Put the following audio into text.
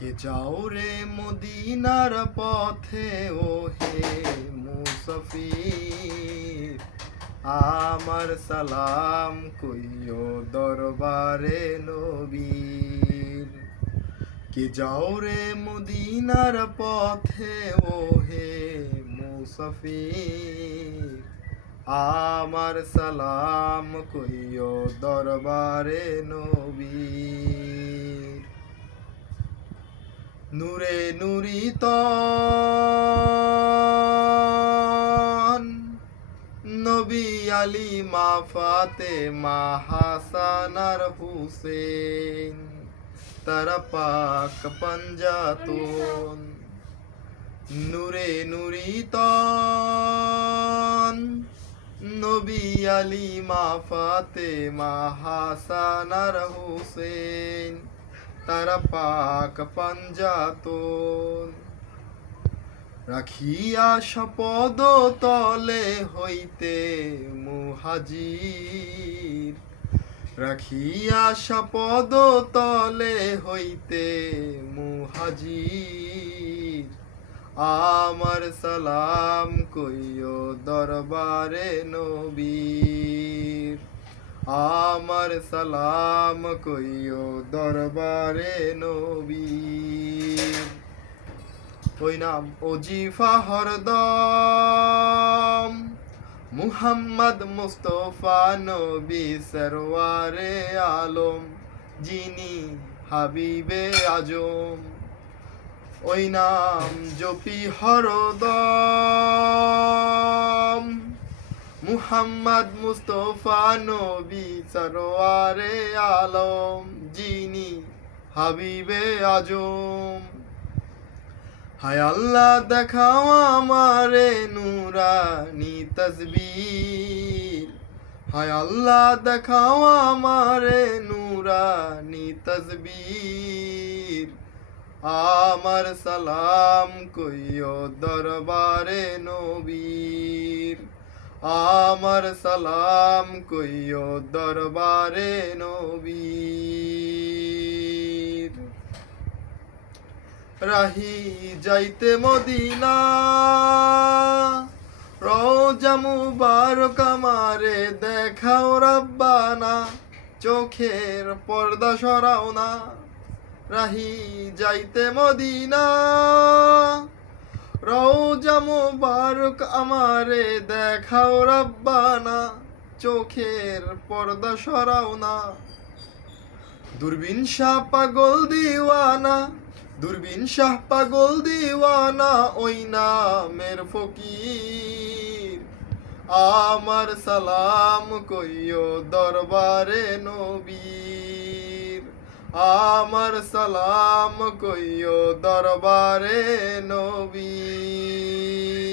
কে যাও রে মদিনার পথে ও হে মুসফির। আমার সালাম কইও দরবারে নবীর। কে যাও রে মদিনার পথে ও হে মুসফির। আমার সালাম কইও দরবারে নবীর। নূরে নুরিত নবী আলী মা ফাতে মা হাসানার হুসেন, তারা পাক পঞ্জাতন। নূরে নুরিত নবী আলী মা ফাতে মা হাসানার হুসেন তারা পাক পঞ্জাতন রাখিয়া শপদ তলে হইতে মুহাজির। রাখিয়া শপদ তলে হইতে মুহাজির। আমার সালাম কইও দরবারে নবীর। আমার সালাম কইও দরবারে নবী। ওই নাম ওজিফা হরদম। মুহাম্মদ মুস্তফা নবী সরওয়ারে আলম, যিনি হাবিবে আজম। ওই নাম জপি হরদম। মুহাম্মদ মুস্তফা নবী সরওয়ারে আলম, যিনি হাবিবে আজম। হায় আল্লাহ, দেখাও আমারে নুরানি তসবির। হায় আল্লাহ, দেখাও আমারে নুরানি তসবির। আমার সালাম কইও দরবারে নবীর। আমার সালাম কইও দরবারে নবীর। রাহি যাইতে মদিনা, রোজা মুবারক আমারে দেখাও রাব্বানা, চোখের পর্দা সরাও না। রাহি যাইতে মদিনা রোজা মুবারক আমারে দেখাও রাব্বানা, চোখের পর্দা সরাও না। দূরবীন শাহ পাগল দিওয়ানা, দূরবীন শাহ পাগল দিওয়ানা, ওই নামের ফকির। আমার সালাম কইও দরবারে নবীর। আমার সালাম কইও দরবারে নবীর